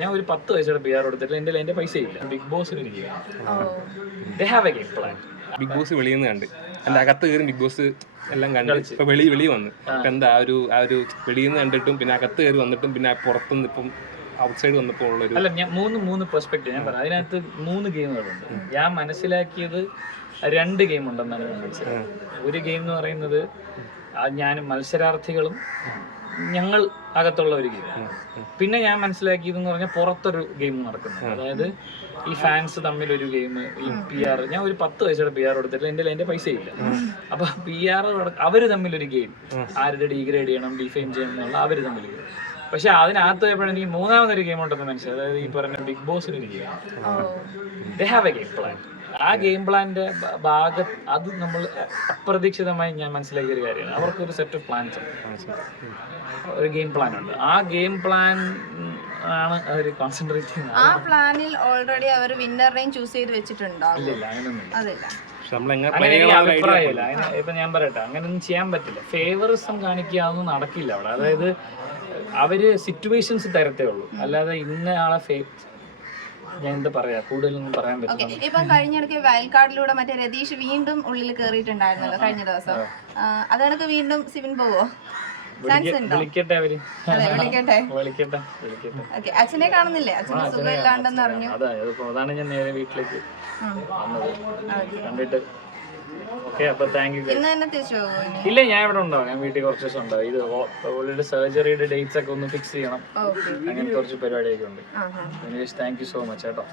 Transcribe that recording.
ഞാൻ ഒരു പത്ത് പൈസയുടെ ബി ആർ കൊടുത്തിട്ട് എന്റെ എന്റെ പൈസ ഇല്ല. ബിഗ് ബോസിന് എനിക്ക് have a game plan big boss വെളിയിൽ നിന്ന് കണ്ട്. അല്ല അകത്ത് കയറി ബിഗ് ബോസ് എല്ലാം കണ്ട് ഇപ്പൊ വെളി വെളി വന്ന്. എന്താ ആ ഒരു ആ ഒരു വെളിയിൽ നിന്ന് കണ്ടിട്ടും പിന്നെ അകത്ത് കയറി വന്നിട്ടും പിന്നെ പുറത്തുനിന്ന് ഇപ്പം ഔട്ട്സൈഡ് വന്നപ്പോൾ ഉള്ളൊരു അല്ല ഞാൻ മൂന്ന് മൂന്ന് പെർസ്പെക്റ്റീവ് ഞാൻ പറയാം. അതിനകത്ത് മൂന്ന് ഗെയിമുകളുണ്ട്. ഞാൻ മനസ്സിലാക്കിയത് രണ്ട് ഗെയിം ഉണ്ടെന്നാണ് ഞാൻ മനസ്സിലാക്കുന്നത് ഒരു ഗെയിം എന്ന് പറയുന്നത് ഞാനും ഞാൻ മത്സരാർത്ഥികളും ഞങ്ങൾ അകത്തുള്ള ഒരു ഗെയിം പിന്നെ ഞാൻ മനസ്സിലാക്കിയത് എന്ന് പറഞ്ഞാൽ പുറത്തൊരു ഗെയിം നടക്കുന്നു. അതായത് ഈ ഫാൻസ് തമ്മിൽ ഒരു ഗെയിം ഈ പി ആർ ഞാൻ ഒരു പത്ത് പൈസയുടെ പി ആർ കൊടുത്തിട്ട് എന്റെ എന്റെ പൈസ ഇല്ല അപ്പൊ പി ആർ അവർ തമ്മിൽ ഒരു ഗെയിം ആരുടെ ഡിഗ്രേഡ് ചെയ്യണം ഡിഫൈൻ ചെയ്യണം എന്നുള്ള അവർ തമ്മിൽ പക്ഷെ അതിനകത്ത് പോയപ്പോഴും എനിക്ക് മൂന്നാമതൊരു ഗെയിം ഉണ്ടെന്ന് മനസ്സിലായി. അതായത് ഈ പറഞ്ഞ ബിഗ് ബോസിന് ഒരു game they have a game plan ആ ഗെയിം പ്ലാന്റെ ഭാഗം അത് നമ്മൾ അപ്രതീക്ഷിതമായി ഞാൻ മനസ്സിലാക്കിയ ഒരു കാര്യമാണ്. അവർക്ക് ഒരു സെറ്റ് ഓഫ് പ്ലാൻസ് ഉണ്ട്. ഒരു ഗെയിം പ്ലാൻ ഉണ്ട്. ആ ഗെയിം പ്ലാൻ ആണ് അവർ കോൺസെൻട്രേറ്റ് ചെയ്യുന്നത്. ആ പ്ലാനിൽ ഓൾറെഡി അവർ വിന്നറിനെയും ചൂസ് ചെയ്ത് വെച്ചിട്ടുണ്ടോ? ഇല്ല അങ്ങനെയൊന്നും അതില്ല. അഭിപ്രായമില്ല. ഇപ്പൊ ഞാൻ പറയട്ടെ അങ്ങനെയൊന്നും ചെയ്യാൻ പറ്റില്ല. ഫേവറിസം കാണിക്കുക അതൊന്നും നടക്കില്ല അവിടെ. അതായത് അവർ സിറ്റുവേഷൻസ് തരത്തേ ഉള്ളൂ. അല്ലാതെ ഇന്ന ആളെ ഫേ എന്താ പറയാ? കൂടുതലൊന്നും പറയാൻ പറ്റില്ല. ഇപ്പം കഴിഞ്ഞിടയ്ക്ക് വയൽക്കാടിലൂടെ മറ്റേ രതീഷ് വീണ്ടും ഉള്ളിൽ കേറിയിട്ടുണ്ടായിരുന്നല്ലോ കഴിഞ്ഞ ദിവസം. ആ, വീണ്ടും സിവിൻ പോവോ? വിളിക്കട്ടെ അവർ. വിളിക്കട്ടെ. വിളിക്കട്ടെ വിളിക്കട്ടെ. അച്ഛനെ കാണുന്നില്ലേ? അച്ഛന് സുഖമില്ലാണ്ടെന്ന് അറിഞ്ഞു. അതാണ് ഞാൻ നേരെ വീട്ടിലേക്ക് വന്നത്. കണ്ടിട്ട് ഇല്ല ഞാൻ ഇവിടെ ഉണ്ടാവും. ഞാൻ വീട്ടിൽ കുറച്ച് ദിവസം ഉണ്ടാവും. ഇത് ഓൾറെഡി സർജറിയുടെ ഡേറ്റ്സ് ഒക്കെ ഒന്ന് ഫിക്സ് ചെയ്യണം. അങ്ങനെ കുറച്ച് പരിപാടിയൊക്കെ ഉണ്ട്. താങ്ക് യു സോ മച്ച് കേട്ടോ.